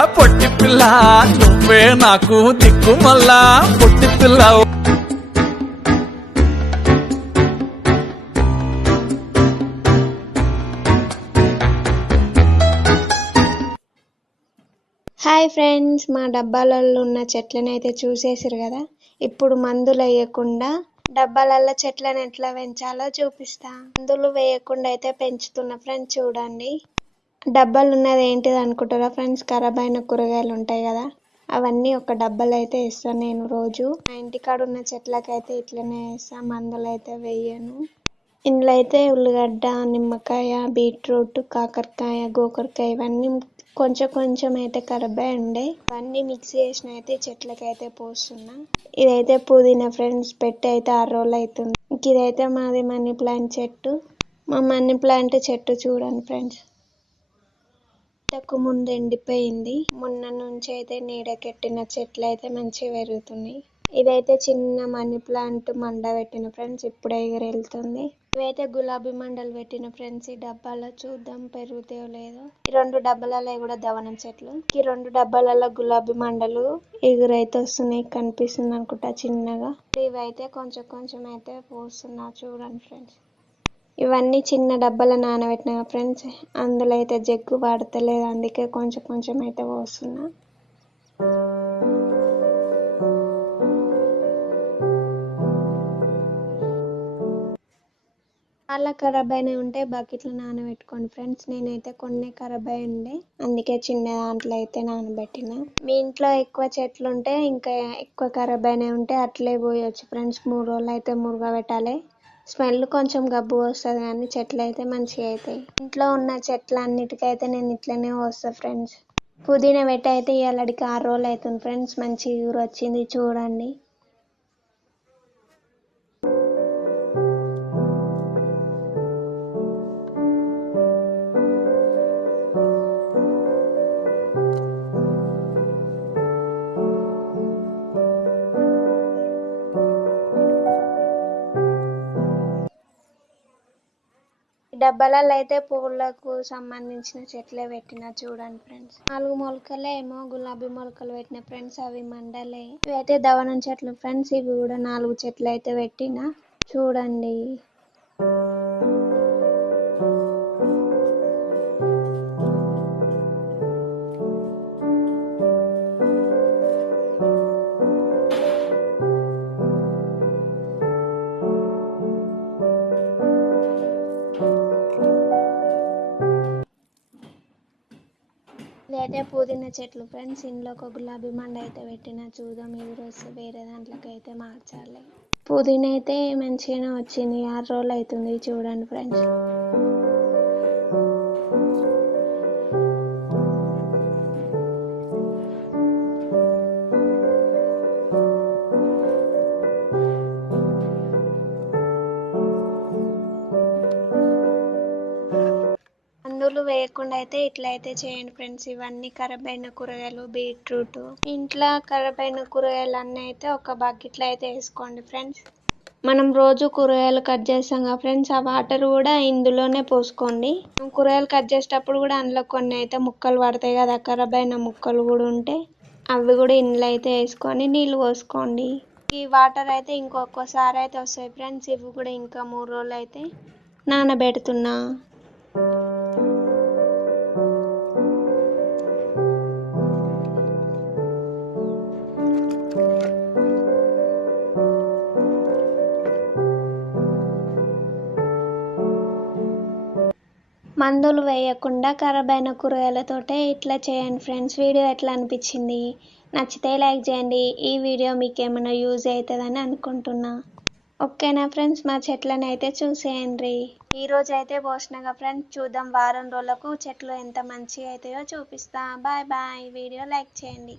ఆ పొట్టి పిల్ల నువ్వే నాకు దిక్కు మళ్ళా. పొట్టి పిల్ల హాయ్ ఫ్రెండ్స్ మా డబ్బాలలో ఉన్న చెట్లను అయితే చూసేసారు కదా? ఇప్పుడు మందులు వేయకుండా డబ్బాలలో చెట్లను ఎట్లా పెంచాలో చూపిస్తా. మందులు వేయకుండా అయితే పెంచుతున్న ఫ్రెండ్స్ చూడండి. డబ్బాలు ఉన్నది ఏంటిది అనుకుంటారా ఫ్రెండ్స్? ఖరాబ్ అయిన కూరగాయలు ఉంటాయి కదా. అవన్నీ ఒక డబ్బాలు అయితే ఇస్తాను నేను రోజు. మా ఇంటికాడ ఉన్న చెట్లకైతే ఇట్లనే వేస్తా మందులు అయితే వేయను ఇందులో అయితే ఉల్లిగడ్డ నిమ్మకాయ బీట్రూట్ కాకరకాయ గోకరకాయ ఇవన్నీ కొంచెం కొంచెం అయితే ఖరాబ్ అయి ఉండే. ఇవన్నీ మిక్స్ చేసిన అయితే చెట్లకైతే పోస్తున్నా. ఇదైతే పుదీనా ఫ్రెండ్స్ పెట్టి అయితే ఆరు రోజులు అవుతుంది ఇంక ఇదైతే మాది మనీ ప్లాంట్ చెట్టు. మా మనీ ప్లాంట్ చెట్టు చూడండి ఫ్రెండ్స్. ఇంతకు ముందు ఎండిపోయింది. మొన్న నుంచి అయితే నీడకెట్టిన చెట్లు అయితే మంచిగా పెరుగుతున్నాయి. ఇదైతే చిన్న మనీ ప్లాంట్ మండ పెట్టిన ఫ్రెండ్స్ ఇప్పుడే ఎగురెళ్తుంది. ఇవైతే గులాబీ మండలు పెట్టిన ఫ్రెండ్స్ ఈ డబ్బాలో చూద్దాం పెరుగుతాయో లేదో. ఈ రెండు డబ్బాలలో కూడా దవనం చెట్లు. ఈ రెండు డబ్బాలలో గులాబీ మండలు ఎగురైతే వస్తున్నాయి కనిపిస్తుంది అనుకుంటా చిన్నగా. ఇవైతే కొంచెం కొంచెం అయితే పోస్తున్నా చూడండి ఫ్రెండ్స్. ఇవన్నీ చిన్న డబ్బాల నానబెట్టిన ఫ్రెండ్స్. అందులో అయితే జగ్గు పడతలేదు అందుకే కొంచెం కొంచెం అయితే పోస్తున్నా. చాలా ఖరాబ్ అయినవి ఉంటే బకెట్లో నానబెట్టుకోండి ఫ్రెండ్స్. నేనైతే కొన్ని ఖరాబ్ అయి ఉండే. అందుకే చిన్న దాంట్లో అయితే నానబెట్టిన. మీ ఇంట్లో ఎక్కువ చెట్లు ఉంటే ఇంకా ఎక్కువ ఖరాబ్ అయినవి ఉంటే అట్లే పోయొచ్చు ఫ్రెండ్స్. మూడు రోజులు అయితే మురుగబెట్టాలి స్మెల్ కొంచెం గబ్బు వస్తుంది కానీ చెట్లు అయితే మంచిగా అవుతాయి. ఇంట్లో ఉన్న చెట్లు అన్నిటికైతే నేను ఇట్లనే వస్తాను ఫ్రెండ్స్ పుదీనా పెట్టి అయితే ఇవాళకి ఆరు రోజులు అవుతుంది ఫ్రెండ్స్ మంచి ఊరు వచ్చింది చూడండి. డబ్బాలలో అయితే పువ్వులకు సంబంధించిన చెట్లే పెట్టిన చూడండి ఫ్రెండ్స్. నాలుగు మొలకలే ఏమో గులాబీ మొలకలు పెట్టిన ఫ్రెండ్స్ అవి మండలే. ఇవైతే దవనం చెట్లు ఫ్రెండ్స్ ఇవి కూడా నాలుగు చెట్లు అయితే పెట్టిన చూడండి. ఇదైతే పుదీనా చెట్లు ఫ్రెండ్స్. ఇందులో ఒక గులాబీ మండ అయితే పెట్టిన చూద్దాం. ఇది రోజు వేరే దాంట్లోకి అయితే మార్చాలి. పుదీనా అయితే మంచిగానే వచ్చింది. ఆరు రోజులు అవుతుంది చూడండి ఫ్రెండ్స్. మందులు వేయకుండా అయితే ఇట్లా అయితే చేయండి ఫ్రెండ్స్. ఇవన్నీ ఖరాబ్ అయిన కూరగాయలు బీట్రూట్. ఇంట్లో ఖరాబ్ అయిన కూరగాయలు అన్నీ అయితే ఒక బకెట్లో అయితే వేసుకోండి ఫ్రెండ్స్. మనం రోజు కూరగాయలు కట్ చేస్తాం కదా ఫ్రెండ్స్ ఆ వాటర్ కూడా ఇందులోనే పోసుకోండి. కూరగాయలు కట్ చేసేటప్పుడు కూడా అందులో కొన్ని అయితే ముక్కలు పడతాయి కదా ఖరాబ్ అయిన ముక్కలు కూడా ఉంటే అవి కూడా ఇందులో అయితే వేసుకొని నీళ్ళు పోసుకోండి. ఈ వాటర్ అయితే ఇంకొకసారి అయితే వస్తాయి ఫ్రెండ్స్. ఇవి కూడా ఇంకా మూడు రోజులు అయితే నానబెడుతున్నా. మందులు వేయకుండా ఖరాబ్ అయిన కూరగాయలతోటే ఇట్లా చేయండి ఫ్రెండ్స్. వీడియో ఎట్లా అనిపించింది? నచ్చితే లైక్ చేయండి. ఈ వీడియో మీకు ఏమైనా యూజ్ అవుతుందని అనుకుంటున్నా. ఓకేనా ఫ్రెండ్స్? మా చెట్లను అయితే చూసేయండి. ఈ రోజు అయితే పోసినగా ఫ్రెండ్స్ చూద్దాం వారం రోజులకు చెట్లు ఎంత మంచిగా అవుతాయో చూపిస్తా. Bye bye. వీడియో లైక్ చేయండి.